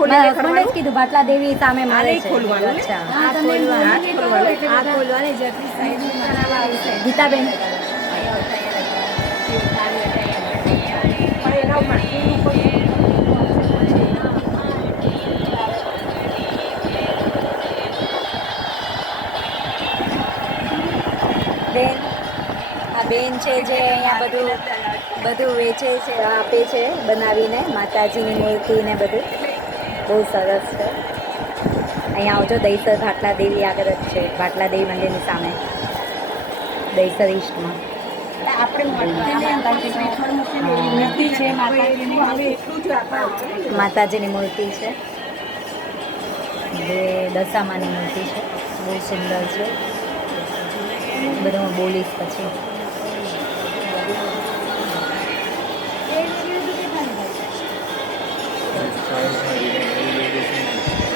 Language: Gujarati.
મને જ કીધું બાટલા દેવી સામે મળે છે. ખોલવાનું. અચ્છા આ ખોલવાની જતી સાઈડ ગીતાબેન બેન આ બેન છે જે અહીંયા બધું વેચે છે, આપે છે બનાવીને માતાજીની મૂર્તિ ને બધું બહુ સરસ છે. અહીંયા આવજો દહીસર ભાટલા દેવી આગળ જ છે, ભાટલા દેવી મંદિરની સામે દહીસર ઈસ્ટમાં. માતાજીની મૂર્તિ છે જે દશામાની મૂર્તિ છે, બહુ સુંદર છે. બધું હું બોલીશ પછી.